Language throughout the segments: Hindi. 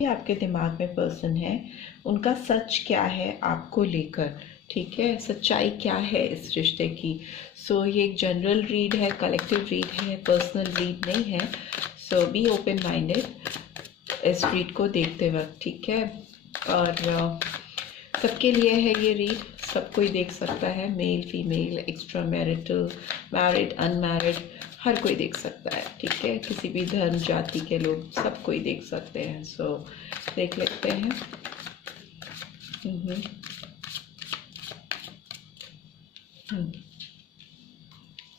ये आपके दिमाग में पर्सन है, उनका सच क्या है आपको लेकर, ठीक है, सच्चाई क्या है इस रिश्ते की। सो ये एक जनरल रीड है, कलेक्टिव रीड है, पर्सनल रीड नहीं है। सो बी ओपन माइंडेड इस रीड को देखते वक्त, ठीक है। और सबके लिए है ये रीड, सब कोई देख सकता है, male female, extra marital, married unmarried, हर कोई देख सकता है, ठीक है। किसी भी धर्म जाति के लोग सब कोई देख सकते हैं। सो देख लेते हैं।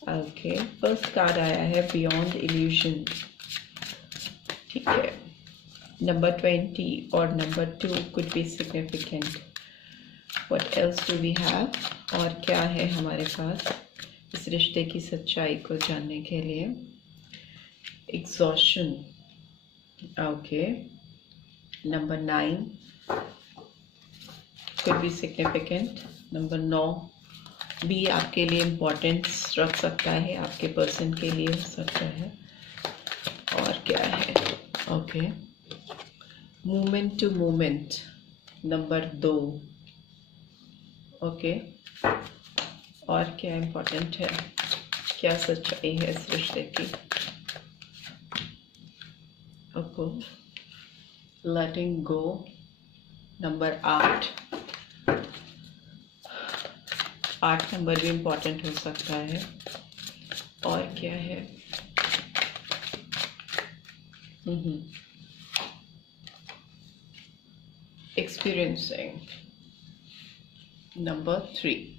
ओके, फर्स्ट कार्ड आया है बियॉन्ड इल्यूजन, ठीक है। नंबर 20 और number 2 could be significant. What else do we have, और क्या है हमारे पास इस रिश्ते की सच्चाई को जानने के लिए। Exhaustion, okay. Number 9 could be significant। Number 9 भी आपके लिए इम्पोर्टेंस रख सकता है, आपके पर्सन के लिए हो सकता है। और क्या है, okay, movement to movement, number 2, okay. और क्या इम्पोर्टेंट है, क्या सच्चाई है इस रिश्ते की। ओके, लेटिंग गो, नंबर 8 नंबर भी इम्पोर्टेंट हो सकता है। और क्या है, एक्सपीरियंसिंग, नंबर 3,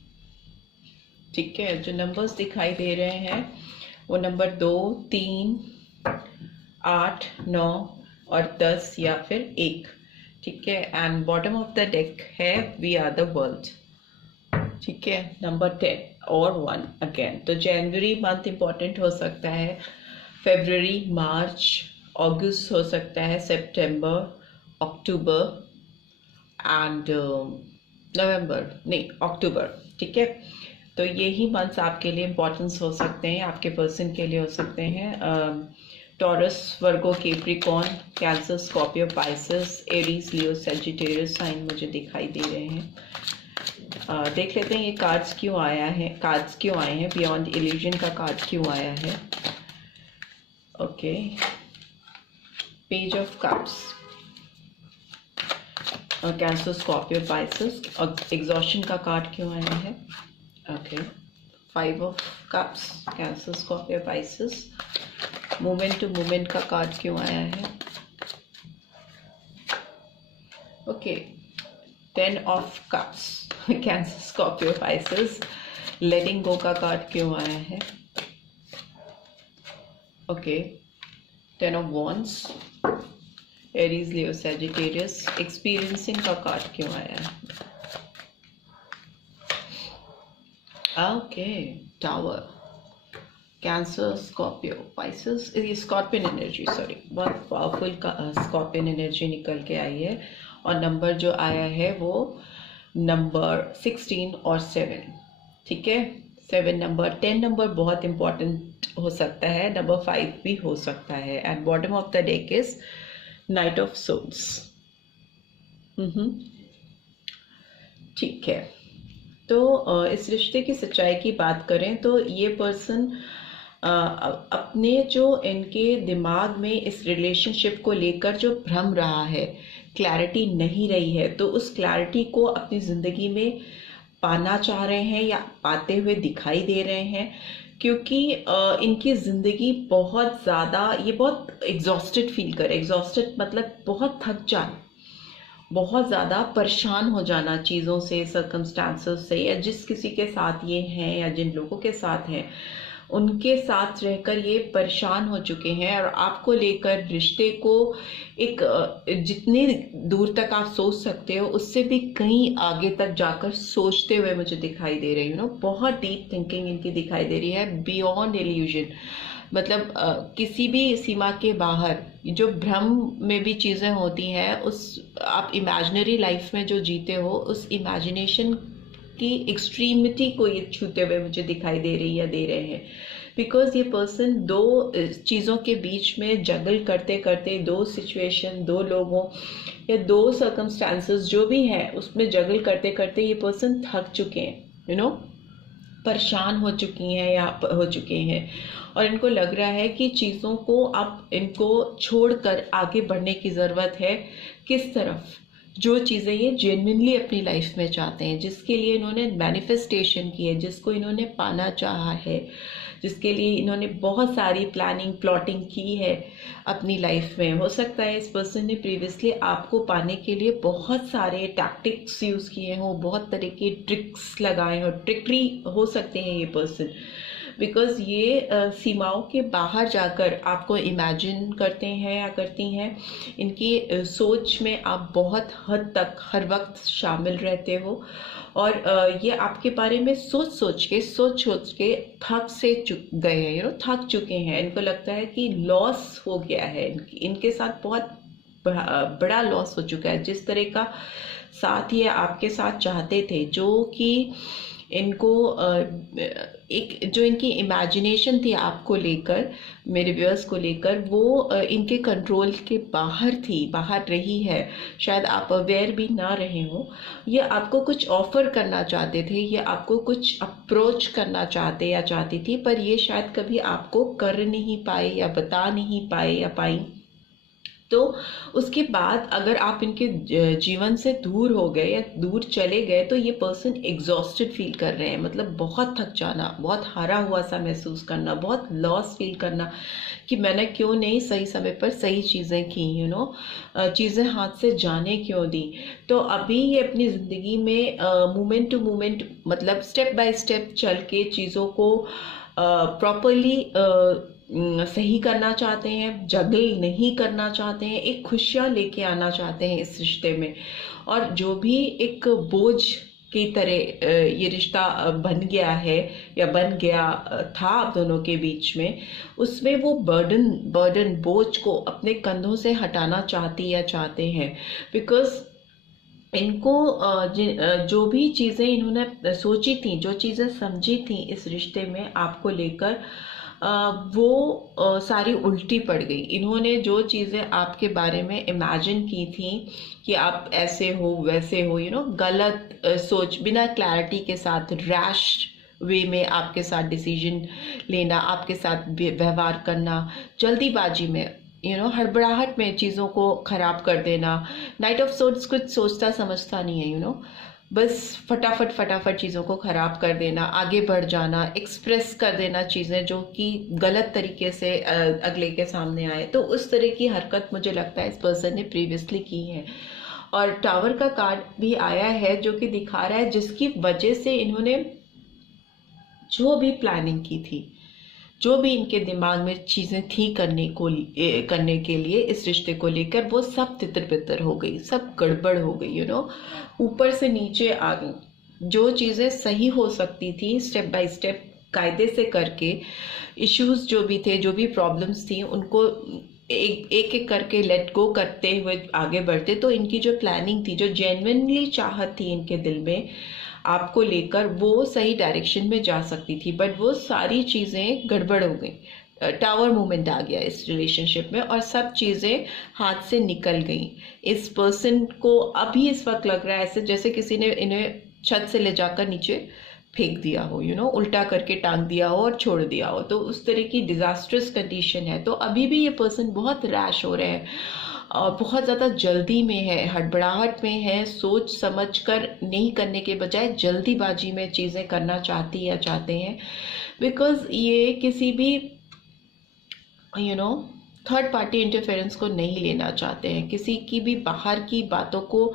ठीक है। जो नंबर्स दिखाई दे रहे हैं वो नंबर 2, 3, 8, 9 और 10 या फिर 1, ठीक है। And bottom of the deck है वी आर द वर्ल्ड, ठीक है। नंबर 10 और 1 अगेन। तो जनवरी मंथ इम्पॉर्टेंट हो सकता है, फरवरी, मार्च, अगस्त हो सकता है, सितंबर, अक्टूबर एंड नवंबर, नहीं अक्टूबर, ठीक है। तो यही मंथ्स आपके लिए इम्पोर्टेंस हो सकते हैं, आपके पर्सन के लिए हो सकते हैं। Taurus, Virgo, Capricorn, Cancer, Scorpio, Pisces, Aries, Leo, Sagittarius sign मुझे दिखाई दे रहे हैं। देख लेते हैं ये कार्ड्स क्यों आए हैं, बियॉन्ड इल्यूजन का कार्ड क्यों आया है। Okay, page of cups, Cancer, Scorpio, Pisces, और एग्जॉशन का कार्ड क्यों आया है। Okay, 5 of cups, Cancer, Scorpio, Pisces, moment to moment का कार्ड क्यों आया है। Okay, 10 of cups, Cancer, Scorpio, Pisces, letting go का कार्ड क्यों आया है। Okay, 10 of wands, Aries, Leo, Sagittarius, experiencing का कार्ड क्यों आया है। Okay, tower, Cancer, Scorpio, Pisces, ये स्कॉर्पियन एनर्जी, सॉरी, बहुत पावरफुल स्कॉर्पियन एनर्जी निकल के आई है। और नंबर जो आया है वो नंबर 16 और 7, ठीक है। 7 नंबर, 10 नंबर बहुत इंपॉर्टेंट हो सकता है, नंबर 5 भी हो सकता है। And bottom of the deck is night of souls, ठीक है। तो इस रिश्ते की सच्चाई की बात करें तो ये पर्सन अपने जो इनके दिमाग में इस रिलेशनशिप को लेकर जो भ्रम रहा है, क्लैरिटी नहीं रही है, तो उस क्लैरिटी को अपनी ज़िंदगी में पाना चाह रहे हैं या पाते हुए दिखाई दे रहे हैं। क्योंकि इनकी ज़िंदगी बहुत ज़्यादा, ये बहुत एग्जॉस्टेड फील करे, एग्जॉस्टेड मतलब बहुत थक जाना, बहुत ज़्यादा परेशान हो जाना चीज़ों से, सर्कमस्टांसेस से, या जिस किसी के साथ ये हैं या जिन लोगों के साथ हैं उनके साथ रहकर ये परेशान हो चुके हैं। और आपको लेकर रिश्ते को एक जितनी दूर तक आप सोच सकते हो उससे भी कहीं आगे तक जाकर सोचते हुए मुझे दिखाई दे रही हूँ। बहुत डीप थिंकिंग इनकी दिखाई दे रही है, बियॉन्ड इल्यूजन, मतलब किसी भी सीमा के बाहर जो भ्रम में भी चीज़ें होती हैं, उस आप इमेजिनरी लाइफ में जो जीते हो उस इमेजिनेशन की एक्सट्रीमिटी को ये छूते हुए मुझे दिखाई दे रही है, दे रहे हैं। बिकॉज ये पर्सन दो चीज़ों के बीच में जगल करते करते, दो सिचुएशन, दो लोगों या दो सर्कमस्टांसेस जो भी है उसमें जगल करते करते ये पर्सन थक चुके हैं, परेशान हो चुकी हैं या हो चुके हैं, और इनको लग रहा है कि चीज़ों को अब इनको छोड़कर आगे बढ़ने की ज़रूरत है। किस तरफ? जो चीज़ें ये जेन्युइनली अपनी लाइफ में चाहते हैं, जिसके लिए इन्होंने मैनिफेस्टेशन की है, जिसको इन्होंने पाना चाहा है, जिसके लिए इन्होंने बहुत सारी प्लानिंग प्लॉटिंग की है अपनी लाइफ में। हो सकता है इस पर्सन ने प्रीवियसली आपको पाने के लिए बहुत सारे टैक्टिक्स यूज़ किए हों, बहुत तरह के ट्रिक्स लगाए हों, ट्रिकरी हो सकते हैं ये पर्सन, बिकॉज ये सीमाओं के बाहर जाकर आपको इमेजिन करते हैं या करती हैं। इनकी सोच में आप बहुत हद तक हर वक्त शामिल रहते हो, और ये आपके बारे में सोच सोच के थक से गए हैं, थक चुके हैं। इनको लगता है कि लॉस हो गया है, इनके साथ बहुत बड़ा लॉस हो चुका है। जिस तरह का साथ ये आपके साथ चाहते थे, जो कि इनको एक जो इनकी इमेजिनेशन थी आपको लेकर, मेरे व्यूअर्स को लेकर, वो इनके कंट्रोल के बाहर थी, बाहर रही है। शायद आप अवेयर भी ना रहे हो। ये आपको कुछ ऑफर करना चाहते थे, ये आपको कुछ अप्रोच करना चाहते या चाहती थी, पर ये शायद कभी आपको कर नहीं पाए या बता नहीं पाए या पाई। तो उसके बाद अगर आप इनके जीवन से दूर हो गए या दूर चले गए, तो ये पर्सन एग्जॉस्टेड फील कर रहे हैं, मतलब बहुत थक जाना, बहुत हारा हुआ सा महसूस करना, बहुत लॉस फील करना कि मैंने क्यों नहीं सही समय पर सही चीज़ें की, चीज़ें हाथ से जाने क्यों दी। तो अभी ये अपनी ज़िंदगी में मोमेंट टू मोमेंट, मतलब स्टेप बाय स्टेप चल के चीज़ों को प्रॉपरली सही करना चाहते हैं, जगल नहीं करना चाहते हैं, एक खुशियाँ लेके आना चाहते हैं इस रिश्ते में। और जो भी एक बोझ की तरह ये रिश्ता बन गया है या बन गया था आप दोनों के बीच में, उसमें वो बर्डन बोझ को अपने कंधों से हटाना चाहती या चाहते हैं। बिकॉज इनको जो भी चीज़ें इन्होंने सोची थी, जो चीज़ें समझी थी इस रिश्ते में आपको लेकर, वो सारी उल्टी पड़ गई। इन्होंने जो चीज़ें आपके बारे में इमेजिन की थी कि आप ऐसे हो वैसे हो, गलत सोच, बिना क्लैरिटी के साथ रैश वे में आपके साथ डिसीजन लेना, आपके साथ व्यवहार करना, जल्दीबाजी में, हड़बड़ाहट में चीज़ों को ख़राब कर देना। नाइट ऑफ सोर्ड्स कुछ सोचता समझता नहीं है, बस फटाफट चीज़ों को ख़राब कर देना, आगे बढ़ जाना, एक्सप्रेस कर देना चीज़ें जो कि गलत तरीके से अगले के सामने आए। तो उस तरह की हरकत मुझे लगता है इस पर्सन ने प्रीवियसली की है। और टावर का कार्ड भी आया है जो कि दिखा रहा है जिसकी वजह से इन्होंने जो भी प्लानिंग की थी, जो भी इनके दिमाग में चीज़ें थी करने के लिए इस रिश्ते को लेकर, वो सब तितर बितर हो गई, सब गड़बड़ हो गई, ऊपर से नीचे आ गई। जो चीज़ें सही हो सकती थी स्टेप बाय स्टेप कायदे से करके, इश्यूज जो भी थे, जो भी प्रॉब्लम्स थी, उनको एक करके लेट गो करते हुए आगे बढ़ते, तो इनकी जो प्लानिंग थी, जो जेन्युइनली चाहत थी इनके दिल में आपको लेकर, वो सही डायरेक्शन में जा सकती थी, बट वो सारी चीज़ें गड़बड़ हो गई। टावर मूवमेंट आ गया इस रिलेशनशिप में और सब चीज़ें हाथ से निकल गई। इस पर्सन को अभी इस वक्त लग रहा है ऐसे जैसे किसी ने इन्हें छत से ले जाकर नीचे फेंक दिया हो, उल्टा करके टांग दिया हो और छोड़ दिया हो। तो उस तरह की डिजास्ट्रस कंडीशन है। तो अभी भी ये पर्सन बहुत रैश हो रहे हैं और बहुत ज़्यादा जल्दी में है, हड़बड़ाहट में है, सोच समझ कर नहीं करने के बजाय जल्दीबाजी में चीज़ें करना चाहती या चाहते हैं। बिकॉज ये किसी भी थर्ड पार्टी इंटरफेरेंस को नहीं लेना चाहते हैं, किसी की भी बाहर की बातों को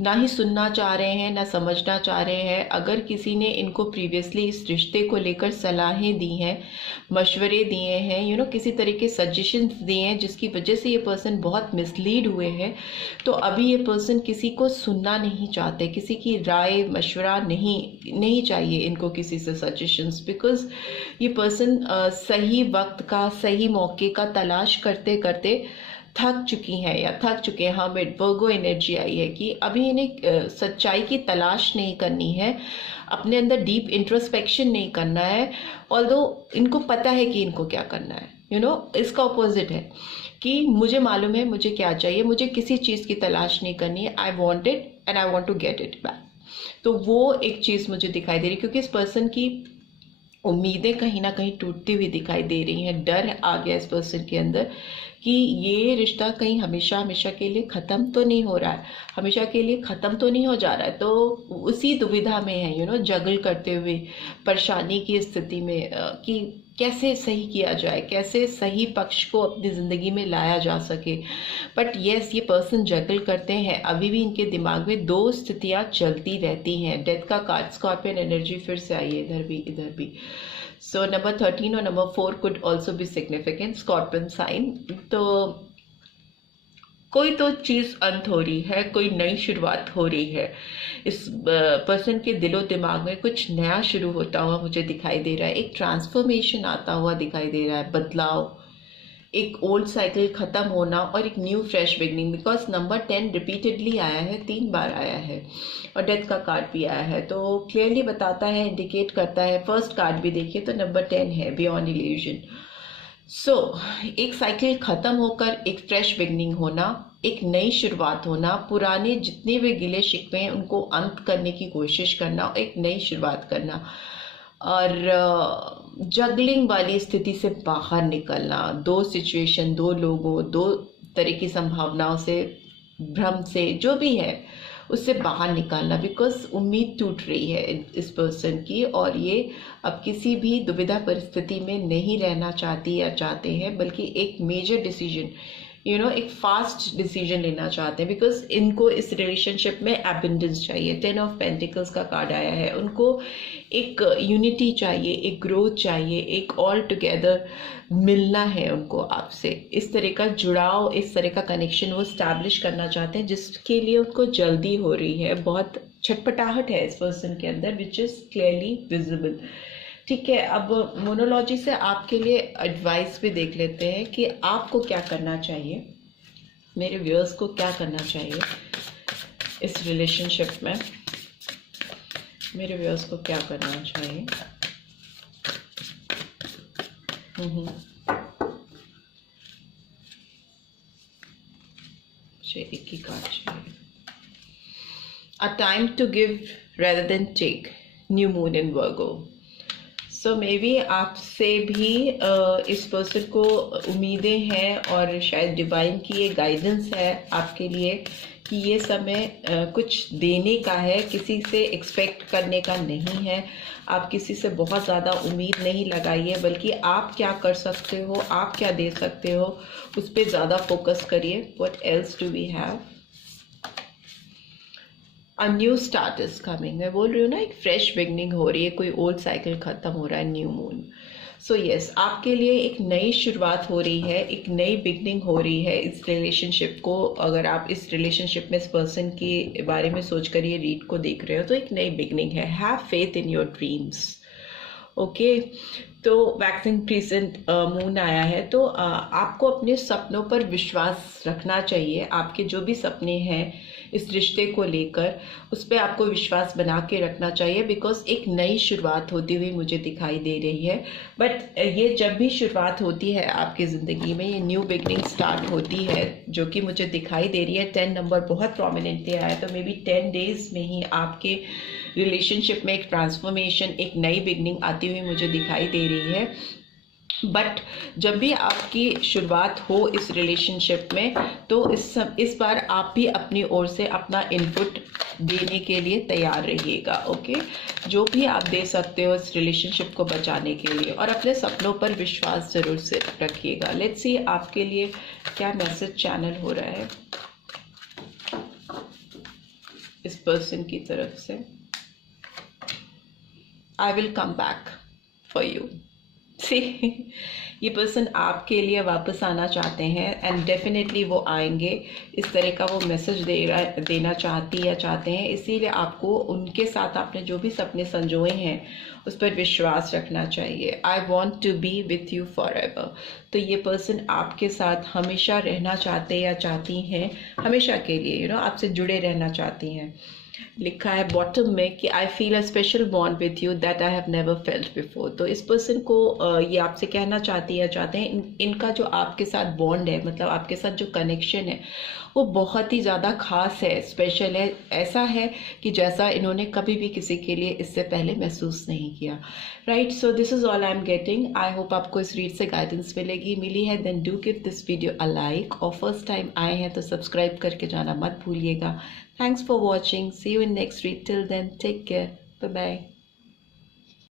ना ही सुनना चाह रहे हैं, ना समझना चाह रहे हैं। अगर किसी ने इनको प्रीवियसली इस रिश्ते को लेकर सलाहें दी हैं, मशवरे दिए हैं, किसी तरह के सजेशंस दिए हैं जिसकी वजह से ये पर्सन बहुत मिसलीड हुए हैं, तो अभी ये पर्सन किसी को सुनना नहीं चाहते, किसी की राय मशवरा नहीं चाहिए इनको, किसी से सजेशंस। बिकॉज ये पर्सन सही वक्त का, सही मौके का तलाश करते करते थक चुकी हैं या थक चुके हैं। हाँ, वर्गो एनर्जी आई है कि अभी इन्हें सच्चाई की तलाश नहीं करनी है, अपने अंदर डीप इंट्रोस्पेक्शन नहीं करना है, ऑल्दो इनको पता है कि इनको क्या करना है। इसका ऑपोजिट है कि मुझे मालूम है मुझे क्या चाहिए, मुझे किसी चीज़ की तलाश नहीं करनी है, I want it and I want to get it back. तो वो एक चीज़ मुझे दिखाई दे रही है, क्योंकि इस पर्सन की उम्मीदें कहीं ना कहीं टूटती हुई दिखाई दे रही हैं। डर आ गया इस पर्सन के अंदर कि ये रिश्ता कहीं हमेशा हमेशा के लिए ख़त्म तो नहीं हो रहा है, हमेशा के लिए ख़त्म तो नहीं हो जा रहा है। तो उसी दुविधा में है, जगल करते हुए, परेशानी की स्थिति में कि कैसे सही किया जाए, कैसे सही पक्ष को अपनी ज़िंदगी में लाया जा सके। बट येस, ये पर्सन जगल करते हैं। अभी भी इनके दिमाग में दो स्थितियाँ चलती रहती हैं। डेथ का कार्ड, स्कॉर्पियन एनर्जी फिर से आई है, इधर भी इधर भी। सो नंबर 13 और number 4 could also be significant, scorpion sign. तो कोई तो चीज़ अंत हो रही है, कोई नई शुरुआत हो रही है। इस पर्सन के दिलो दिमाग में कुछ नया शुरू होता हुआ मुझे दिखाई दे रहा है। एक ट्रांसफॉर्मेशन आता हुआ दिखाई दे रहा है, बदलाव, एक ओल्ड साइकिल ख़त्म होना और एक new fresh beginning. Because number 10 repeatedly आया है, 3 बार आया है और डेथ का कार्ड भी आया है। तो क्लियरली बताता है, इंडिकेट करता है। फर्स्ट कार्ड भी देखिए तो नंबर 10 है, बियॉन्ड इल्यूजन। सो एक साइकिल ख़त्म होकर एक फ्रेश बिगनिंग होना, एक नई शुरुआत होना, पुराने जितने भी गिले शिकवे हैं उनको अंत करने की कोशिश करना, एक नई शुरुआत करना और जगलिंग वाली स्थिति से बाहर निकलना। दो सिचुएशन, दो लोगों, दो तरह की संभावनाओं से, भ्रम से, जो भी है उससे बाहर निकालना। बिकॉज उम्मीद टूट रही है इस पर्सन की और ये अब किसी भी दुविधा परिस्थिति में नहीं रहना चाहती या चाहते हैं, बल्कि एक मेजर डिसीजन, एक फास्ट डिसीजन लेना चाहते हैं। बिकॉज इनको इस रिलेशनशिप में एबंडेंस चाहिए। 10 ऑफ पेंटिकल्स का कार्ड आया है। उनको एक यूनिटी चाहिए, एक ग्रोथ चाहिए, एक ऑल टुगेदर मिलना है उनको आपसे। इस तरह का जुड़ाव, इस तरह का कनेक्शन वो स्टैब्लिश करना चाहते हैं, जिसके लिए उनको जल्दी हो रही है। बहुत छटपटाहट है इस पर्सन के अंदर, विच इज़ क्लियरली विजिबल। ठीक है, अब मोनोलॉजी से आपके लिए एडवाइस भी देख लेते हैं कि आपको क्या करना चाहिए, मेरे व्यूअर्स को क्या करना चाहिए इस रिलेशनशिप में। मेरे व्यूअर्स को क्या करना चाहिए। एक ही कार्ड चाहिए। A time to give rather than take, new moon in Virgo. So maybe आपसे भी इस पर्सन को उम्मीदें हैं और शायद डिवाइन की ये गाइडेंस है आपके लिए कि ये समय कुछ देने का है, किसी से एक्सपेक्ट करने का नहीं है। आप किसी से बहुत ज़्यादा उम्मीद नहीं लगाइए, बल्कि आप क्या कर सकते हो, आप क्या दे सकते हो, उस पर ज़्यादा फोकस करिए। What else do we have? A new start is coming. मैं बोल रही हूँ ना, एक फ्रेश बिगनिंग हो रही है, कोई ओल्ड साइकिल खत्म हो रहा है, न्यू मून। सो यस, आपके लिए एक नई शुरुआत हो रही है, एक नई बिगनिंग हो रही है इस रिलेशनशिप को। अगर आप इस रिलेशनशिप में इस पर्सन के बारे में सोच कर ये रीड को देख रहे हो तो एक नई बिगनिंग है। Have faith in your dreams. Okay, तो वैक्सिंग क्रिसेंट मून आया है, तो आपको अपने सपनों पर विश्वास रखना चाहिए। आपके जो भी सपने हैं इस रिश्ते को लेकर, उस पर आपको विश्वास बना के रखना चाहिए। बिकॉज एक नई शुरुआत होती हुई मुझे दिखाई दे रही है। बट ये जब भी शुरुआत होती है आपकी ज़िंदगी में, ये न्यू बिगनिंग स्टार्ट होती है, जो कि मुझे दिखाई दे रही है। 10 नंबर बहुत प्रोमिनेंटली आया, तो मे बी 10 डेज में ही आपके रिलेशनशिप में एक ट्रांसफॉर्मेशन, एक नई बिगनिंग आती हुई मुझे दिखाई दे रही है। बट जब भी आपकी शुरुआत हो इस रिलेशनशिप में, तो इस बार आप भी अपनी ओर से अपना इनपुट देने के लिए तैयार रहिएगा। ओके, जो भी आप दे सकते हो इस रिलेशनशिप को बचाने के लिए, और अपने सपनों पर विश्वास जरूर से रखिएगा। लेट्स सी आपके लिए क्या मैसेज चैनल हो रहा है इस पर्सन की तरफ से। I will come back for you. See, ये पर्सन आपके लिए वापस आना चाहते हैं एंड डेफिनेटली वो आएंगे। इस तरह का वो मैसेज देना चाहती या चाहते हैं, इसीलिए आपको उनके साथ आपने जो भी सपने संजोए हैं उस पर विश्वास रखना चाहिए। I want to be with you forever. तो ये पर्सन आपके साथ हमेशा रहना चाहते या चाहती हैं, हमेशा के लिए आपसे जुड़े रहना चाहती हैं। लिखा है बॉटम में कि I feel a special bond with you that I have never felt before. तो इस पर्सन को ये आपसे कहना चाहती है या चाहते हैं इनका जो आपके साथ बॉन्ड है, मतलब आपके साथ जो कनेक्शन है वो बहुत ही ज़्यादा खास है, स्पेशल है। ऐसा है कि जैसा इन्होंने कभी भी किसी के लिए इससे पहले महसूस नहीं किया। Right, so this is all I am getting. I hope आपको इस रीड से गाइडेंस मिली है। Then do give this video a like, और फर्स्ट टाइम आए हैं तो सब्सक्राइब करके जाना मत भूलिएगा। Thanks for watching. See you in next read. Till then, take care. Bye bye.